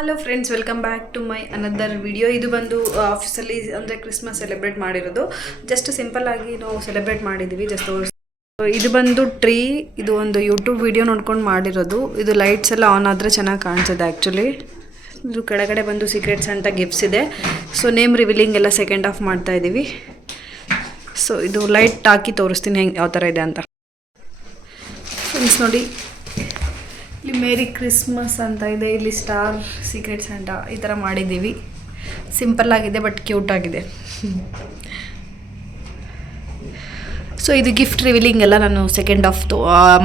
Hello friends, welcome back to my another video. ಇದು ಬಂದು ಆಫೀಸಲ್ಲಿ ಅಂದರೆ ಕ್ರಿಸ್ಮಸ್ ಸೆಲೆಬ್ರೇಟ್ ಮಾಡಿರೋದು. ಜಸ್ಟ್ ಸಿಂಪಲ್ ಆಗಿ ನಾವು ಸೆಲೆಬ್ರೇಟ್ ಮಾಡಿದ್ದೀವಿ. ಜಸ್ಟ್ ಇದು ಬಂದು ಟ್ರೀ. ಇದು ಒಂದು ಯೂಟ್ಯೂಬ್ ವಿಡಿಯೋ ನೋಡ್ಕೊಂಡು ಮಾಡಿರೋದು. ಇದು ಲೈಟ್ಸ್ ಎಲ್ಲ ಆನ್ ಆದರೆ ಚೆನ್ನಾಗಿ ಕಾಣಿಸುತ್ತೆ ಆ್ಯಕ್ಚುಲಿ. ಇದು ಕೆಳಗಡೆ ಬಂದು ಸೀಕ್ರೆಟ್ಸ್ ಅಂತ ಗಿಫ್ಟ್ಸ್ ಇದೆ. ಸೊ ನೇಮ್ ರಿವೀಲಿಂಗ್ ಎಲ್ಲ ಸೆಕೆಂಡ್ ಆಫ್ ಮಾಡ್ತಾ ಇದ್ದೀವಿ. ಸೊ ಇದು ಲೈಟ್ ಹಾಕಿ ತೋರಿಸ್ತೀನಿ ಹೆಂಗೆ ಯಾವ ಥರ ಇದೆ ಅಂತ. ಫ್ರೆಂಡ್ಸ್ ನೋಡಿ, ಇಲ್ಲಿ ಮೇರಿ ಕ್ರಿಸ್ಮಸ್ ಅಂತ ಇದೆ, ಇಲ್ಲಿ ಸ್ಟಾರ್ ಸೀಕ್ರೆಟ್ ಸ್ಯಾಂಟಾ ಈ ಥರ ಮಾಡಿದ್ದೀವಿ. ಸಿಂಪಲ್ ಆಗಿದೆ ಬಟ್ ಕ್ಯೂಟ್ ಆಗಿದೆ. ಸೊ ಇದು ಗಿಫ್ಟ್ ರಿವೀಲಿಂಗ್ ಎಲ್ಲ ನಾನು ಸೆಕೆಂಡ್ ಆಫ್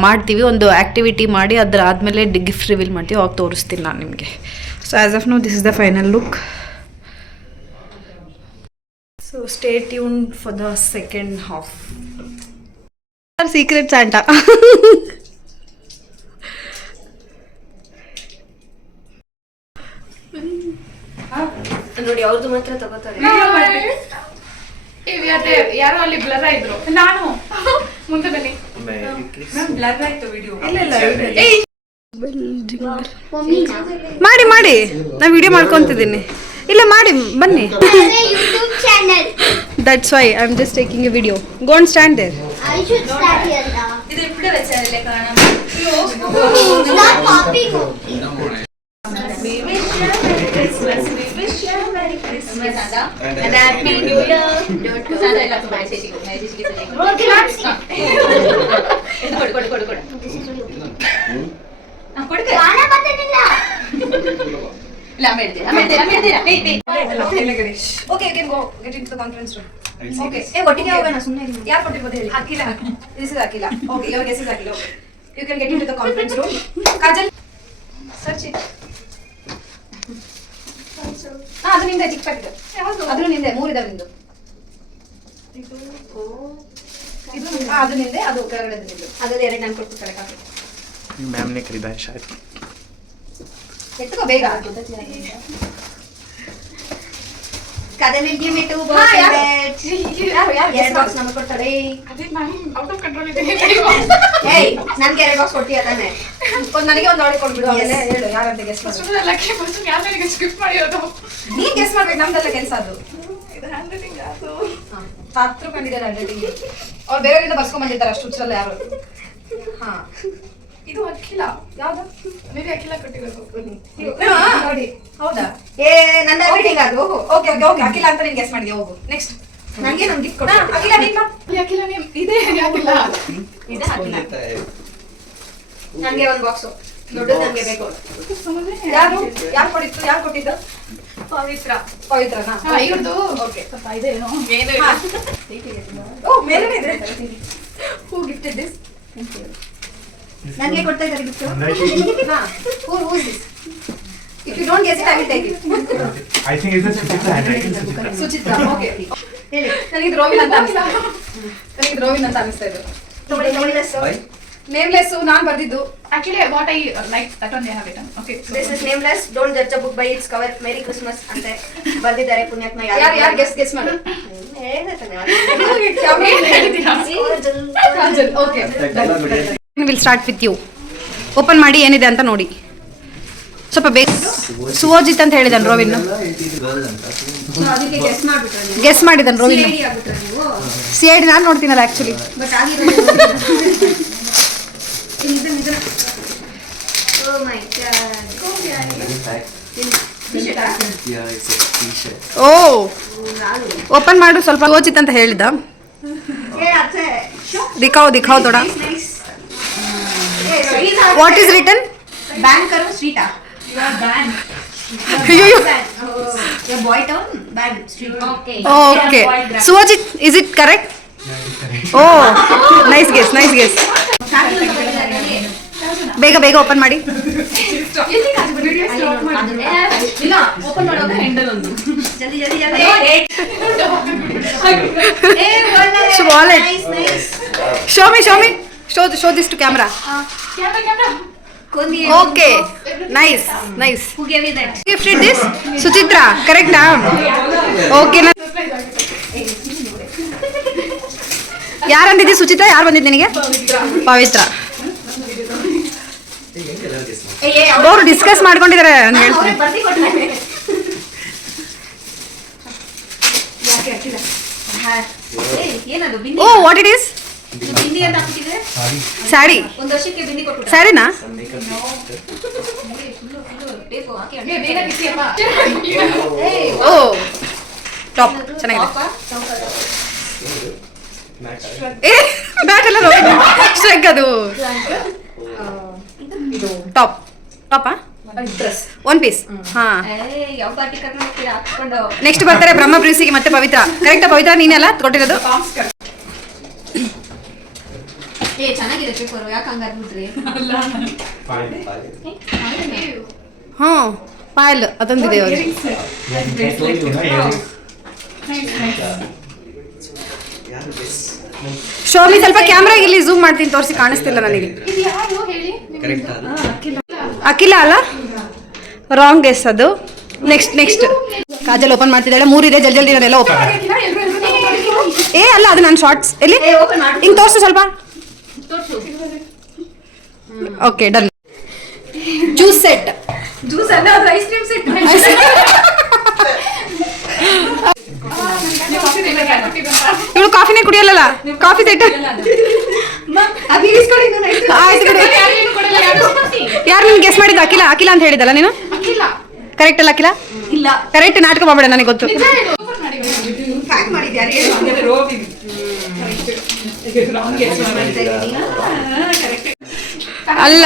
ಮಾಡ್ತೀವಿ. ಒಂದು ಆ್ಯಕ್ಟಿವಿಟಿ ಮಾಡಿ ಅದರ ಆದಮೇಲೆ ಗಿಫ್ಟ್ ರಿವೀಲ್ ಮಾಡ್ತೀವಿ, ಅವಾಗ ತೋರಿಸ್ತೀನಿ ನಾನು ನಿಮಗೆ. So as of now this is the final look. So stay tune for the second half. Secret santa ನೋಡಿ, ಅವ್ರದ್ದು ಮಾತ್ರ ತಗೋತಾರೆ. ಯಾರೋ ಅಲ್ಲಿ ಬ್ಲರ್ ಆಯ್ತು, ನಾನು ಮುಂದೆ ಬನ್ನಿ. ಬ್ಲರ್ ಆಯ್ತು ವಿಡಿಯೋ. ಮಾಡಿ ಮಾಡಿ, ನಾ ವಿಡಿಯೋ ಮಾಡ್ಕೊಂತಿದ್ದೀನಿ. ಇಲ್ಲ ಮಾಡಿ ಬನ್ನಿ. That's why I am just taking a video. Go and stand there. I should start here now. ಇದು ಇಪ್ಪಡೆ ವೆಚ್ಚರಲ್ಲೇ ಕಾರಣ. Stop copying. We wish you Merry Christmas. We wish you Merry Christmas. And Happy New Year. ಸಾದ ಎಲ್ಲ message ಗೆ ಕೊಡು. ಕೊಡು. ಗಾನ ಬರ್ತನಿಲ್ಲ. ಇಲ್ಲ ಆಮೇಲೆ. Okay, you can go get into the conference room. Okay. ಒಟ್ಟಿಗೆ ಹೋಗೋಣ, ಸುಮ್ಮನೆ ಯಾರು ಕೊಟ್ಟಿರ್ಬೋದು ಹೇಳಿ? ಅಖಿಲ. This is ಅಖಿಲ. Okay, your guess is ಅಖಿಲ. Okay. You can get into the conference room. Kajal, search it. ಅದು ನಿಂದೆ ಚಿಕ್ಕ ಪ್ಯಾಕೆಟ್. ಅದು ನಿಂದೆ 3 ಇದಾವೆ ನಿಂದು. ಇದು ಅದು ನಿಂದೆ, ಅದು ಕೆಳಗಡೆ ನಿಂದು. ಅದ್ರಲ್ಲಿ 2 ನಾನು ಕೊಟ್ಟು ಕರೆಕ್ಟ್ ಹಾಕಿ. मैम ने खरीदा है शायद. ಎತ್ತುಕೋ ಬೇಗ. Kada will give me 2 ಹಾ, boxes. ಯಾರು ಎರಡು ಬಾಕ್ಸ್ ನಮಗೆ ಕೊಡ್ತಾರೆ. ಅದೇ ನಾನು ಔಟ್ ಆಫ್ ಕಂಟ್ರೋಲ್ ಇದೆ. ಏಯ್, ನನಗೆ 2 ಬಾಕ್ಸ್ ಕೊಡ್ತೀಯ ತಾನೆ? ಒಂದು ನನಗೆ ಒಂದು ಅವಳಿಗೆ ಕೊಡ್ಬಿಡು. ಆಮೇಲೆ ಹೇಳು ಯಾರಂತ ಗೆಸ್ ಮಾಡಿ. ಸುಮ್ಮನೆ ಲಕ್ಕಿ ಪರ್ಸನ್ ಯಾರಿಗೆ ಸ್ಕಿಪ್ ಮಾಡಿರೋದು. ನೀ ಗೆಸ್ ಮಾಡ್ಬೇಕು, ನಮ್ದೆಲ್ಲ ಕೆಲಸ ಅದು. ಇದು ಹ್ಯಾಂಡ್ ರೈಟಿಂಗ್ ಅದು. ಹತ್ರ ಕಂಡಿದ್ದಾರೆ ಹ್ಯಾಂಡ್ ರೈಟಿಂಗ್. ಅವ್ರು ಬೇರೆಯವರಿಂದ ಬರ್ಸ್ಕೊಂಡ್ ಬಂದಿರ್ತಾರೆ, ಅಷ್ಟು ಹುಚ್ಚರಲ್ಲ ಯಾರು. ಹಾ, ಇದು ಅಖಿಲ. ಯಾವ್ದು? ಮೇಬಿ ಅಖಿಲ ಕೊಟ್ಟಿರೋದು. ನೋಡಿ. ಹೌದಾ? ಏ, ನನ್ನ ಮೀಟಿಂಗ್ ಅದು. ಓಕೆ ಓಕೆ ಓಕೆ, ಅಖಿಲ ಅಂತ ನೀನು ಗೆಸ್ ಮಾಡಿದ್ಯಾ. ಹೋಗು ನೆಕ್ಸ್ಟ್. ನನಗೆ ಒಂದು ಗಿಫ್ಟ್ ಕೊಡು. ಅಖಿಲ ನೀನು ಅಖಿಲ ನೇಮ್ ಇದೆ ಅಖಿಲ. ಇದೆ ಹಾಕಿಲ್ಲ. ನನಗೆ ಒಂದು ಬಾಕ್ಸ್ ದೊಡ್ಡದು ನನಗೆ ಬೇಕು. ಯಾರು ಯಾರು ಕೊಟ್ಟಿದ್ದು? ಯಾರು ಕೊಟ್ಟಿದ್ದು? ಪವಿತ್ರನಾ? ಹಾ, ಇವ್ರದ್ದು. ಓಕೆ. ಸ್ವಲ್ಪ ಇದೆ ಏನೋ. ಏನು ಹಾ. ಓ, ಮೇಲೇ ಇದೆ. ಹೂ ಗಿಫ್ಟೆಡ್ ದಿಸ್? ನನಗೆ ಕೊಡ್ತಾ ಇದ್ದಾರೆ ಗಿಫ್ಟ್. ಹಾ, who is this? If you don't guess it, I will take it. I think it's a Suchitra handwriting. Suchitra. Suchitra. Okay. ಹೇಳಿ. ನನಗೆ ಇದು ರೋವಿನ್ ಅಂತ ಅನಿಸ್ತಾ. ನನಗೆ ಇದು ರೋವಿನ್ ಅಂತ ಅನಿಸ್ತಾ ಇದು. ತಗೊಳ್ಳಿ, ನೇಮ್ಲೆಸ್. ನೇಮ್ಲೆಸ್ ನಾನು ಬರ್ದಿದ್ದು. Actually, what I like that one they have written. Okay. So This is nameless. Don't judge a book by its cover. Merry Christmas ಅಂತ ಬರ್ದಿದ್ದಾರೆ. ಪುಣ್ಯಾತ್ಮ ಯಾರು ಗೆಸ್ ಮಾಡು. ಹೇಳಿದೆ ತಾನೆ. Kajal. Okay. Will start with you. Open ಮಾಡಿ ಏನಿದೆ ಅಂತ ನೋಡಿ. ಸ್ವಲ್ಪ ಬೇಗ. ಸುವೋಜಿತ್ ಅಂತ ಹೇಳಿದಾನೆ ರೋವಿನ್. ಅದಕ್ಕೆ ಗೆಸ್ ಮಾಡ್ಬಿಟ್ರೆ ನೀವು. ಗೆಸ್ ಮಾಡಿದಾನೆ ರೋವಿನ್. CID ಆಗ್ಬಿಟ್ರೆ ನೀವು. CID ನಾನು ನೋಡ್ತೀನಲ್ಲ ಆ್ಯಕ್ಚುಲಿ. ಬಟ್ ಆಗಿರೋದು Oh my god. Yeah, it's a t-shirt. ಓ, ಓಪನ್ ಮಾಡು ಸ್ವಲ್ಪ. ಸುವೋಜಿತ್ ಅಂತ ಹೇಳಿದ. ದಿಖಾವ್ ಥೋಡಾ. What is written? ಬ್ಯಾಂಕರ್ ಸ್ಟ್ರೀಟಾ? ಅಯ್ಯೋ. Boy town bank street. Okay. Suvojit, is it correct? Oh, nice guess, nice guess. ಬೇಗ ಬೇಗ ಓಪನ್ ಮಾಡಿ. ಇಲ್ಲ, ಓಪನ್ ಮಾಡುವಾಗ ಹ್ಯಾಂಡಲ್ ಒಂದು. ಜಲ್ದಿ ಜಲ್ದಿ ಜಲ್ದಿ. Wallet. Nice, nice. Show me. Show this to camera. Camera. Okay. Nice. Who gave you that? Gifted this? Suchitra. Correct now. Okay. ಯಾರು ಅಂದಿದ್ದಿ ಸುಚಿತ್ರಾ? ಯಾರು ಬಂದಿದ್ದು ನಿನಗೆ? ಪವಿತ್ರ. ಅವರು ಡಿಸ್ಕಸ್ ಮಾಡ್ಕೊಂಡಿದ್ದಾರೆ ನಾನು ಹೇಳ್ತೀನಿ. ಬರ್ದಿ ಕೊಟ್ರೆ ಯಾಕೆ ಹಾಕಿಲ್ಲ? ಏನದು ಬಿಂದಿ? ಓ ವಾಟ್ ಇಟ್ ಈಸ್? ಬಿಂದಿ ಅಂತ ಹಾಕ್ಬಿಟ್ಟಿದ್ರೆ ಸ್ಯಾರಿ. ಒಂದು ವರ್ಷಕ್ಕೆ ಬಿಂದಿ ಕೊಟ್ಬಿಟ್ಟ. ಸ್ಯಾರಿನಾ? ಬೇಕು ಹಾಕಿ ಓ ಟಾಪ್ ಚೆನ್ನಾಗಿದೆ. ಏ ಬ್ಯಾಟ್ ಎಲ್ಲ ಸ್ಟ್ರೈಕ್ ಅದು ಟಾಪ್ ಟಾಪಾ ಡ್ರೆಸ್ ಒನ್ ಪೀಸ್. ಹಾ ಯಾವ ಪಾರ್ಟಿ ಕರ್ಕೊಂಡು ಹೋಗ್ತೀರಾ ಹಾಕೊಂಡು? ನೆಕ್ಸ್ಟ್ ಬರ್ತಾರೆ ಬ್ರಹ್ಮ ಪ್ರೀಸಿಗೆ ಮತ್ತೆ ಪವಿತ್ರ. ಕರೆಕ್ಟಾ ಪವಿತ್ರ? ನೀನೆಲ್ಲ ಕೊಟ್ಟಿರೋದು? ಚೆನ್ನಾಗಿದೆ ಪೇಪರ್. ಯಾಕೆ ಹಂಗಾಗ್ಬಿಟ್ರಿ? ಹ್ಞೂ ಪಾಯಲ್ ಅದೊಂದಿದೆ ಅವ್ರಿಗೆ. ಶೋಮಿ ಸ್ವಲ್ಪ ಕ್ಯಾಮ್ರಾಗೆ ಇಲ್ಲಿ ಝೂಮ್ ಮಾಡ್ತೀನಿ, ತೋರಿಸಿ ಕಾಣಿಸ್ತಿಲ್ಲ ನನಗೆ. ಅಖಿಲ ಅಲ್ಲ, ರಾಂಗ್ ಗೆಸ್ ಅದು. ನೆಕ್ಸ್ಟ್ ಕಾಜಲ್ ಓಪನ್ ಮಾಡ್ತಿದ್ದಾಳೆ. 3 ಇದೆ, ಜಲ್ದಿ ಎಲ್ಲ ಓಪನ್. ಏ ಅಲ್ಲ, ಅದು ನನ್ನ ಶಾರ್ಟ್ಸ್. ಎಲ್ಲಿ ಹಿಂಗೆ ತೋರಿಸು ಸ್ವಲ್ಪ. Okay done. Juice set. Juice ಅಲ್ಲ, ಅದು ಐಸ್ ಕ್ರೀಮ್ ಸೆಟ್. ಇವಳು ಕಾಫಿನೇ ಕುಡಿಯಲ್ಲ. ಕಾಫಿ ಸೆಟ್ ಯಾರು ನೀನು ಗೆಸ್ ಮಾಡಿದ್ದು? ಅಖಿಲ. ಅಖಿಲ ಅಂತ ಹೇಳಿದಲ್ಲ ನೀನು? ಕರೆಕ್ಟ್ ಅಲ್ಲ ಅಖಿಲ? ಇಲ್ಲ ಕರೆಕ್ಟ್. ನಾಟಕ ಮಾಡಬೇಡ, ನನಗೆ ಗೊತ್ತು. ಪ್ಯಾಕ್ ಮಾಡಿದ್ಯಾರು? ಅಲ್ಲ,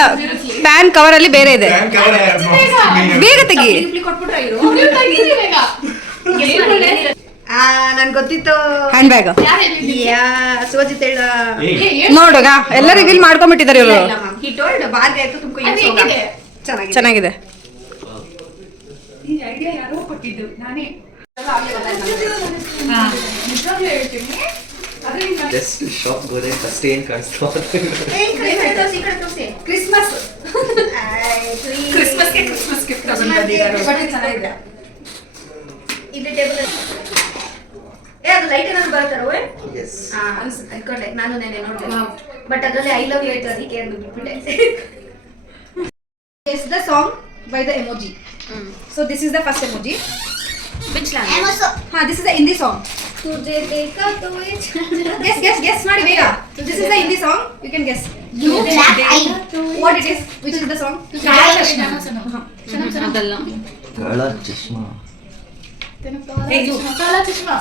ಪ್ಯಾನ್ ಕವರ್ ಅಲ್ಲಿ ಬೇರೆ ಇದೆ. ಬೇಗ ತೆಗಿ. ಕೊಟ್ಬಿಟ್ರೆ ನನ್ ಗೊತ್ತಿತ್ತು. ಹ್ಯಾಂಡ್ ಬ್ಯಾಗ್ ಸುವಜಿತ್ ಹೇಳ ನೋಡುಗ, ಎಲ್ಲ ರಿವೀಲ್ ಮಾಡ್ಕೊಂಡ್ಬಿಟ್ಟಿದ್ದಾರೆ ಇವರು. ಹಿ ಟೋಲ್ಡ್ ಬಾರ್ಗೆ ಆಯ್ತು ತುಮಕೋ ಯೂಸ್ ಹೋಗ. ಚೆನ್ನಾಗಿದೆ ಚೆನ್ನಾಗಿದೆ. ಈ ಐಡಿಯಾ ಯಾರೋ ಕೊಟ್ಟಿದ್ದು, ನಾನೇ. Just shop go there first ಏನ್ ಕಾಣಿಸ್ತು? ಕ್ರಿಸ್ಮಸ್ ಕ್ರಿಸ್ಮಸ್ಗೆ ಕ್ರಿಸ್ಮಸ್ ಗಿಫ್ಟ್ ತಗೊಂಡು ಬಂದಿದ್ದಾರೆ. ಚೆನ್ನಾಗಿದೆ. ಇದು ಟೇಬಲ್ ಅದು ಲೈಟ್ ಏನಾದ್ರು ಬರುತ್ತಾರೋ? Yes. ಅನ್ಕೊಂಡೆ ನಾನು ನೆನೆ ನೋಡಿದೆ, ಬಟ್ ಅದರಲ್ಲಿ ಐ ಲವ್ ಯು ಆಯ್ತು, ಅದಕ್ಕೆ ಬಿಟ್ಬಿಟ್ಟೆ. Guess the song by the emoji. So this is the first emoji. Which language? हाँ, this is the Hindi song. तुझे देखा तो guess ಮಾಡಿ ಬೇಗ. So this is the Hindi song. You can guess. What it is? Which is the song? ಅದಲ್ಲ. ಕಾಳಾ ಚಶ್ಮಾ.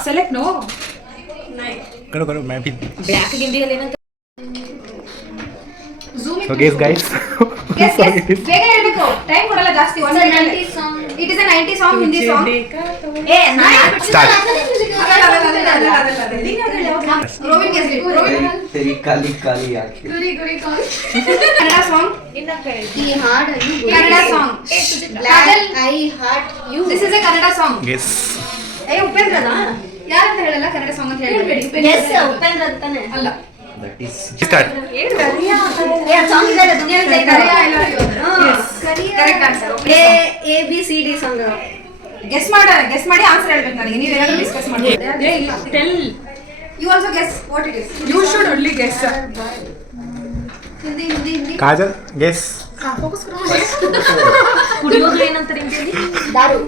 Select no. ಕರೋ मैं भी. Black ಹಿಂದಿಯಲ್ಲಿ ಏನಂತ? Zoom So guys Guess. ಬೇಗ ಹೇಳ್ಬೇಕು, ಟೈಮ್ ಕೊಡಲ್ಲ ಜಾಸ್ತಿ. 1 minute. It is a 90 song, Hindi song. Start. Rovin guess it. Rovin. तेरी काली काली आंखें. Kannada song. Kannada song. Black I heart you. This is a Kannada song. Yes. ಉಪೇಂದ್ರನಾ? ಯಾರಂತ ಹೇಳಲ್ಲ Kannada song ಅಂತ ಹೇಳಬೇಡಿ. ಉಪೇಂದ್ರ ಅಂತಾನೆ ಅಲ್ಲ. That is start. ಸಾಂಗ್ ಇದೆ ದುನಿಯಾ ಇದೆ. Correct answer. A B C D song. Guess ಮಾಡಿ ಆನ್ಸರ್ ಹೇಳ್ಬೇಕು ನನಗೆ. ನೀವು ಏನಾದರೂ ಡಿಸ್ಕಸ್ ಮಾಡ್ಬೋದು. Tell. You also guess what it is. You should only guess. Hindi Kajal guess. ಕುಡಿಯೋದು ಏನಂತಾರೆ ಹಿಂದಿಯಲ್ಲಿ? ದಾರು.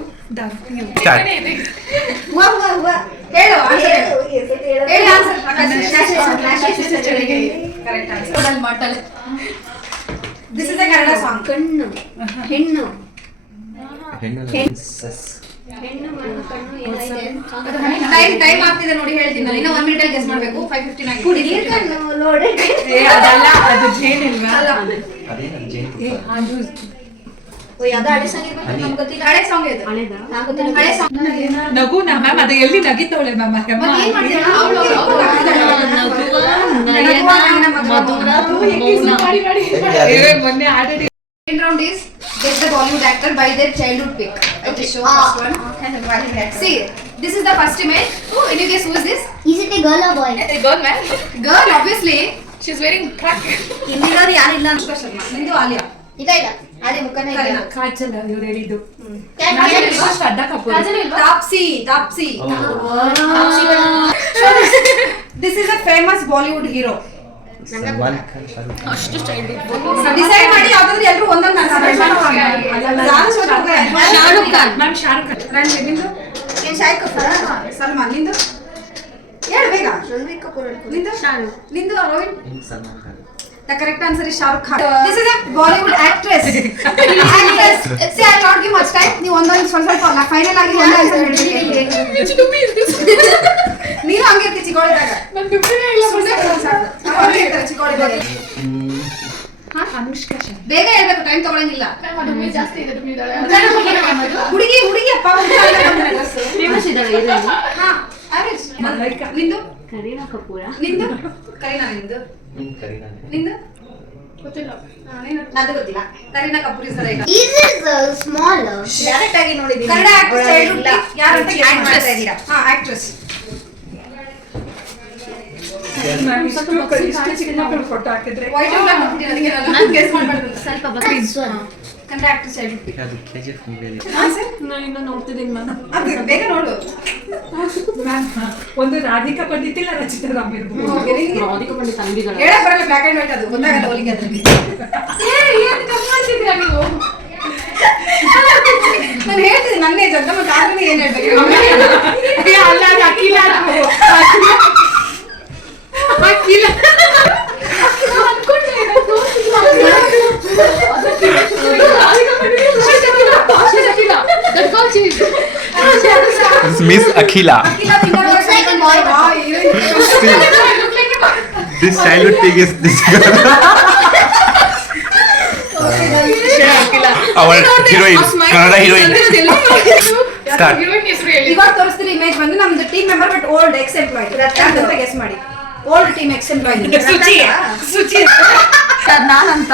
Start. ಹುವಾ ಹೇಳು ಆನ್ಸರ್ ಹೇಳು answer. Correct answer. ಮಾಟಲ್. This is a Kannada song. ಕಣ್ಣು ಹೆಣ್ಣು ಹೆಣ್ಣು ಟೈಮ್ ಆಗ್ತಿದೆ ನೋಡಿ, ಹೇಳ್ತೀನಿ ನಾನು. ಇನ್ನು 1 minute ಅಲ್ಲಿ ಗೆಸ್ ಮಾಡಬೇಕು. 5:59 ಆಗಿದೆ. ಅದಲ್ಲ, ಅದು ಜೇನ್ ಇಲ್ವಾ? ಅದೇ ನನ್ನ ಜೇನು. ಹಳೆ ಸಾಂಗ್ ಇರ್ಬೇಕು, ನಮ್ಗೆ ಗೊತ್ತಿಲ್ಲ. ಹಳೆ ಸಾಂಗ್ ಇದು. ನಂಗೆ ಗೊತ್ತಿಲ್ಲ. ಹಳೆ ಸಾಂಗ್ ನಗುನಾ ಮ್ಯಾಮ್? ಅದು ಎಲ್ಲಿ ನಗಿತವಳೆ ಮ್ಯಾಮ್? ಏನ್ ಮಾಡ್ತೀರಾ? ಮೊನ್ನೆ ಆಡಡಿ. Second round is guess the Bollywood actor by their childhood pick. Okay, show first one. See, this is the first image. Oh, can you guess who is this? Is it a girl or boy? Girl man. Girl, obviously. She's wearing crack. ಹಿಂದಿಗರು ಯಾರಿಲ್ಲ ಅನುಷ್ಕಾ ಶರ್ಮಾ. ನಿಂದು ಆಲಿಯಾ. ಇಲ್ಲ ಅದೇ ಮುಖನೇ ಇಲ್ಲ. ಕಾಜಲ್ ಇವ್ರು ಹೇಳಿದ್ದು. ಕಾಜಲ್ ಇಲ್ವಾ? Shraddha Kapoor. Taapsee. This is a famous Bollywood hero. Salman Khan Shahrukh Khan ಅಷ್ಟು style decide ಮಾಡಿ ಯಾವ್ದಾದ್ರು ಎಲ್ಲರೂ ಒಂದೊಂದು ಶಾರುಖ್ ಖಾನ್ ಮ್ಯಾಮ್ ಶಾರುಖ್ ಖಾನ್ ರಣಬೀರ್ ನಿಂದು ಏನ್ ಶಾಹಿದ್ ಕಪೂರ್ ಸಲ್ಮಾನ್ ನಿಂದು ಹೇಳು ಬೇಗ ನಿಂದು ಶಾರುಖ್ ನಿಂದು Rohit Salman Khan The correct answer is Shah Rukh Khan. This is a Bollywood actress. See, I will not give much time. ನೀವು ಒಂದೊಂದು ಸ್ವಲ್ಪ ಫೈನಲ್ ಆಗಿ ಒಂದು ಆನ್ಸರ್ ಹೇಳ್ಬೇಕು. ನೀನು ಹಂಗೆ ಇರ್ತಿ ಚಿಕ್ಕವಳಿದ್ದಾಗ. ಅವ್ರು ಇರ್ತಾರೆ ಚಿಕ್ಕವಳಿದ್ದಾಗ. ಅನುಷ್ಕಾ ಶರ್ಮಾ ಬೇಗ ಹೇಳ್ಬೇಕು, ಟೈಮ್ ತಗೊಳಂಗಿಲ್ಲ. ಹುಡುಗಿ ಅಪ್ಪ. ಫೇಮಸ್ ಇದ್ದಾಳೆ ಇದರಲ್ಲಿ. ಹಾ, average. ನಿಂದು ಕರೀನಾ ಕಪೂರ. ನಿಂದು ಕರೀನಾ ನಿಂದು ಕರೀನಾನೆ ನಿಂದು ಗೊತ್ತಿಲ್ಲ. ಅದು ಗೊತ್ತಿಲ್ಲ. Kareena Kapoor is right. This is smaller. Direct ಆಗಿ ನೋಡಿದೀನಿ. ಕನ್ನಡ ಆಕ್ಟ್ರೆಸ್ ಚೈಲ್ಡ್ಹುಡ್ ಯಾರು ಅಂತ guess ಮಾಡ್ತಾ ಇದ್ದೀರಾ? ಹಾ, ಆಕ್ಟ್ರೆಸ್. ಫೋಟೋ ಹಾಕಿದ್ರೆ ವೈಟ್ ಅಂಡ್ ಬ್ಲಾಕ್ ನೋಡ್ತೀನಿ, ಅದಕ್ಕೆ ನಾನು ಗೆಸ್ ಮಾಡಬಾರ್ದು. ಸ್ವಲ್ಪ ಕನ್ನಡ ಆಕ್ಟ್ರೆಸ್ ಚೈಲ್ಡ್ಹುಡ್. ಅದು KGF ಮೂವಿಯಲ್ಲಿ ನಾನು ಇನ್ನೂ ನೋಡ್ತಿದ್ದೀನಿ ನಾನು. ಅದು ಬೇಗ ನೋಡು. ಒಂದು ರಾಧಿಕಾ ಪಂಡಿತಿಲ್ಲ ರಚಿತಾ ರಾಮ್ ಇರ್ಬೋದು. ರಾಧಿಕಾ ಪಂಡಿತ್ ಅಂಗಡಿಗಳು. ಹೇಳಕ್ ಬರಲ್ಲ, ಬ್ಲಾಕ್ ಅಂಡ್ ವೈಟ್ ಅದು ಗೊತ್ತಾಗಲ್ಲ ಹೋಲಿಕೆ ಅದ್ರಲ್ಲಿ. ನಾನು ಹೇಳ್ತಿದ್ದೆ ನನ್ನೇ ಜಗ್ಗಮ್ಮ ಕಾರಣ ಏನ್ ಹೇಳ್ಬೇಕು. ಅಲ್ಲ ಅದು ಅಖಿಲ ಅಖಿಲ Miss Akhila. Looks like a boy. This childhood thing is this girl. Our heroine, Kannada heroine. Start. ಇವಾಗ ತೋರಿಸ್ತಿರೋ ಇಮೇಜ್ ಬಂದು ನಮ್ದು team member but old ex employee ಅಂತ ಗೆಸ್ ಮಾಡಿ. Old team ex employee Suchi ನಾನಂತ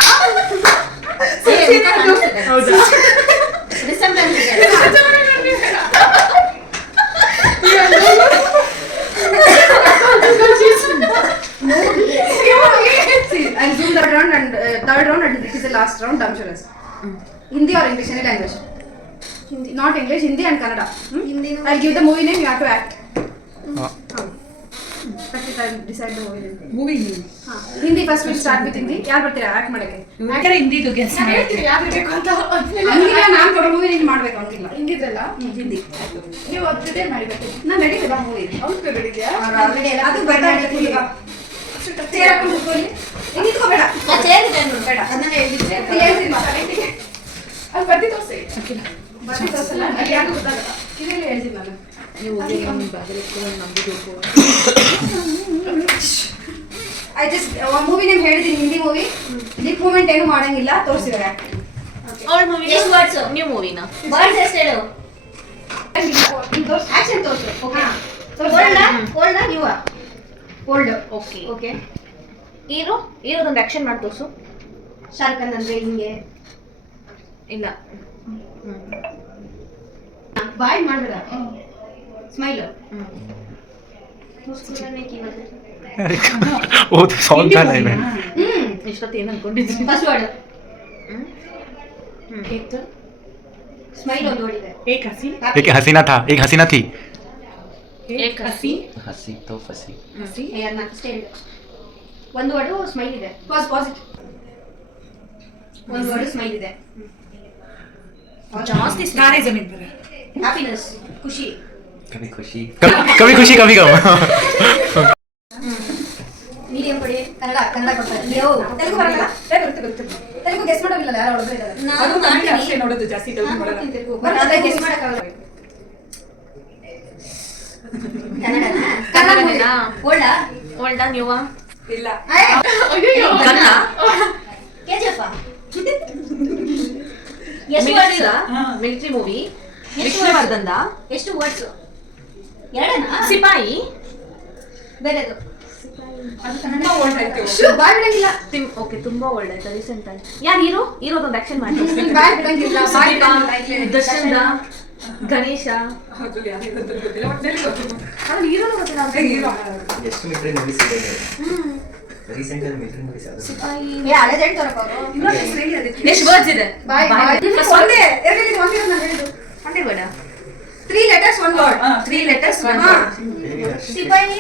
I'll zoom that round and third round and this is the last round. Dumb sure. Hindi or English, any language? Hindi. Not English, Hindi and Kannada. Hindi. I'll give the movie name. You have to act. First I'll decide the movie name. Movie Hindi first we'll start with Hindi. ಯಾರು ಬರ್ತೀರಾ act ಮಾಡಕ್ಕೆ? ಹಿಂದಿದು guess ಹಂಗಿಲ್ಲ, ನಾನು ಕೊಡೋ movie ನೀನು ಮಾಡ್ಬೇಕು ಅಂತಿಲ್ಲ. ಹಿಂಗಿದ್ರಲ್ಲ ಹಿಂದಿ. ನೀವು ಅದೇ ಮಾಡಿಬೇಕು. ನಾನು ರೆಡಿ ಇದೆ ಮೂವಿ. ಅವ್ರು ರೆಡಿದ್ಯಾ? ಅದು ಬರ್ತಾಯಿದೆ ಈಗ. ಚೇರ್ ಹಾಕೊಂಡು ಕೂತ್ಕೊಳ್ಳಿ. ಹಿಂಗೆ ನಿಂತ್ಕೋಬೇಡ. ಬೇಡ. ಅದನ್ನ ಹೇಳಿದ್ರೆ ಹೇಳ್ತೀನಿ ಮಾತಾಡಿ. ಅಲ್ಲಿ ಬರ್ತಿ ತೋರಿಸಿ. ಬರ್ತಿ ತೋರ್ಸಲ್ಲ. ಅದು ಯಾಕೆ ಗೊತ್ತಾಗಲ್ಲ. ಇದೆಲ್ಲ ಹೇಳ್ತೀನಿ ನಾನು. I just ಮೂವಿ ನೇಮ್ ಹೇಳಿದ್ದೀನಿ, ಹಿಂದಿ ಮೂವಿ. ಲಿಪ್ ಮೂಮೆಂಟ್ ಏನು ಮಾಡಂಗಿಲ್ಲ, ತೋರಿಸಿದ್ದಾರೆ. ಅವಳ ಮೂವಿ ನ್ಯೂ ಮೂವಿನ Birds ಎಷ್ಟು ಹೇಳು? ಆಕ್ಷನ್ ತೋರಿಸು. ಓಕೆ. Old new ಆ? ಓಲ್ಡ್. ಓಕೆ ಓಕೆ ಹೀರೋದೊಂದು ಆಕ್ಷನ್ ಮಾಡಿ ತೋರಿಸು. ಶಾರುಖ್ ಖಾನ್ ಅಂದ್ರೆ ಹಿಂಗೆ ಇಲ್ಲ ಬಾಯ್ ಮಾಡಬೇಡ. ಸ್ಮೈಲ್. Oh, the song का लाइन है. ಇಷ್ಟೊತ್ತು ಏನು ಅನ್ಕೊಂಡಿದ್ರಿ? ಫಸ್ಟ್ ವರ್ಡ್ एक ಸ್ಮೈಲ್ ಒಂದು ವರ್ಡ್ ಇದೆ. एक हसी एक हसीना था, एक हसीना थी. एक हसी हसी तो फसी. हसी ಯಾರನ್ನ ಸ್ಟೇಂಡ್ ಒಂದು ವರ್ಡ್ ಸ್ಮೈಲ್ ಇದೆ. ಪಾಸಿಟಿವ್ ಒಂದು ವರ್ಡ್ ಸ್ಮೈಲ್ ಇದೆ. ಜಾಸ್ತಿ गाने जमीन पर ಹ್ಯಾಪಿನೆಸ್, ಖುಷಿ. कभी खुशी कभी खुशी कभी गम. ಮೀಡಿಯಂ ಕೊಡಿ. ಕನ್ನಡ ಕೊಡ್ತಾರೆ. ತೆಲುಗು ಬರಲ್ಲ? ತೆಲುಗು ಗೆಸ್ ಮಾಡೋದಿಲ್ಲ, ಯಾರು ಒಳಗೆ ಇದ್ದಾರೆ. ಅದು ಕನ್ನಡ ಅಷ್ಟೇ ನೋಡೋದು, ಜಾಸ್ತಿ ತೆಲುಗು ನೋಡಲ್ಲ. ತೆಲುಗು ಬಟ್ ಅದೇ ಗೆಸ್ ಮಾಡಕ್ಕಾಗಲ್ಲ. ಕನ್ನಡನೇನಾ? ಓಲ್ಡಾ? ಓಲ್ಡಾ ನ್ಯೂವಾ? ಇಲ್ಲ ಕನ್ನಡ ಕೆಜಿಎಫ್ ಮಿಲಿಟರಿ ಮೂವಿ. ವಿಷ್ಣುವರ್ಧನ್ದ ಎಷ್ಟು ವರ್ಡ್ಸ್? ಎರಡನಾ? ಸಿಪಾಯಿ. ಬೇರೆದು ಅದು ತುಂಬಾ ಓಲ್ಡ್ ಆಯ್ತು. ಬಾಯ್ ಬಿಡಂಗಿಲ್ಲ. ಓಕೆ ತುಂಬಾ ಒಳ್ಳೆ ಆಯ್ತು ರೀಸೆಂಟ್ ಆಗಿ. ಯಾರು ಹೀರೋದೊಂದು ಆಕ್ಷನ್ ಮಾಡಿ ಬಾಯ್ ಬಿಡಂಗಿಲ್ಲ. ಬಾಯ್ ಬಿಡಂಗಿಲ್ಲ. ದರ್ಶನ್ದ ಗಣೇಶ. ಅದು ಯಾರು ಗೊತ್ತಿಲ್ಲ, ಒಟ್ಟಿನಲ್ಲಿ ಗೊತ್ತಿಲ್ಲ. ಅವ್ನು ಹೀರೋನು ಗೊತ್ತಿಲ್ಲ ಅಂತ ಹೀರೋ ಎಷ್ಟು ಮಿಲಿಟರಿ ಮೂವೀಸ್ ಇದೆ. ರೀಸೆಂಟ್ ಆಗಿ ಮಿಲಿಟರಿ ಮೂವೀಸ್ ಆದ. ಸಿಪಾಯಿ. ಹಳೆ ಜೈನ್ ತರಕ ಅವರು ಇನ್ನೊಂದು ಹೆಸರು ಹೇಳಿ ಅದಕ್ಕೆ. ಎಷ್ಟು ವರ್ಡ್ಸ್ ಇದೆ? ಬಾಯ್ First ಒಂದೇ ಎರಡಲ್ಲಿ ಒಂದೇ ನಾನು ಹೇಳಿದ್ದು. ಒಂದೇ ಬೇಡ. 3 letters 1 word. 3 letters 1 ಹಾ. word. ಸಿಪಾಯಿ.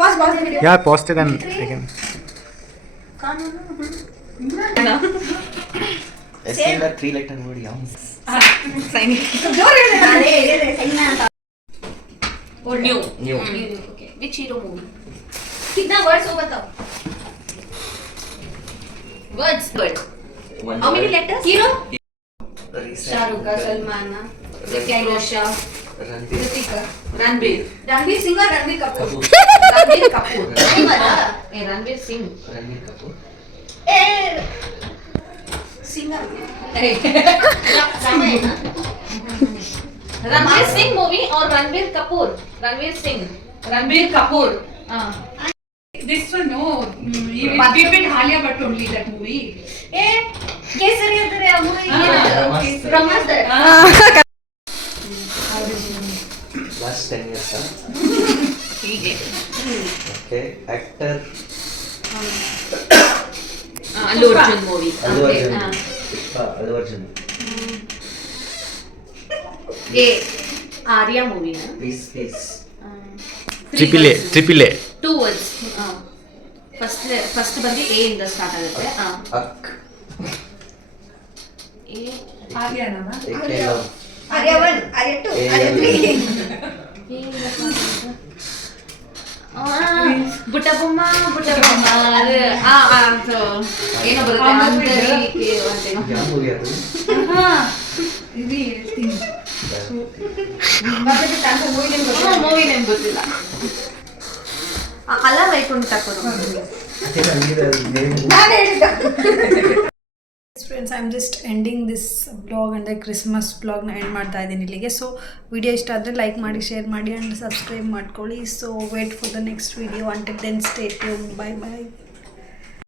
Pass Yeah, posted and again. S ಇಂದ 3 ಲೆಟರ್ ನೋಡಿ ಯಾವ New. New Okay. Which hero movie? कितना वर्ड्स हो बताओ. Words. Word. One How many word. letters? Hero? Recent. Shahrukh का, Salman, Hrithik Roshan. Ranbir Ritika. Ranbir. Ranbir Singh और रणबीर कपूर. Kapoor Ranbir Kapoor. नहीं पता. Ranbir Singh. Ranbir Kapoor singer. समय है ना. Ranbir Singh movie or Ranbir Kapoor? Ranbir Singh. Ranbir Kapoor. This one, no. Keep it Halia Bhatt only, that movie. Kesari तेरे अमूरी. ब्रह्मास्त्र. Last 10 years ठीक है. Okay actor Allu Arjun movie. Allu Okay. Arjun Allu Arjun ये Arya movie है. Please triple A 2 words. First ಬಂದು A ಇಂದ start ಆಗುತ್ತೆ. अक A Aryana, na? एके लव आर्या 1, आर्या 2, ए आर्या 3. ಬುಟ್ಟಬೊಮ್ಮ ಅದು ಏನೋ ಬರುತ್ತೆ ಆಂತರಿಕೆ ಅಂತೇನೋ. क्या मूवी है ಇದು ಹೇಳ್ತೀನಿ. ಮತ್ತೆ ತಾಂತ ಮೂವಿ ನೇಮ್ ಗೊತ್ತಿಲ್ಲ. ಮೂವಿ ನೇಮ್ ಗೊತ್ತಿಲ್ಲ. ಅಲ್ಲ ವೈಕುಂಠ ಕೊಡು. ನಾನು ಹೇಳಿದ್ದೆ. Friends I am just ending this blog ಅಂದರೆ ಕ್ರಿಸ್ಮಸ್ ಬ್ಲಾಗ್ನ ಎಂಡ್ ಮಾಡ್ತಾ ಇದ್ದೀನಿ ಇಲ್ಲಿಗೆ. ಸೊ ವಿಡಿಯೋ ಇಷ್ಟ ಆದರೆ ಲೈಕ್ ಮಾಡಿ, ಶೇರ್ ಮಾಡಿ ಆ್ಯಂಡ್ ಸಬ್ಸ್ಕ್ರೈಬ್ ಮಾಡ್ಕೊಳ್ಳಿ. So wait for the next video. Until then stay tune. Bye by.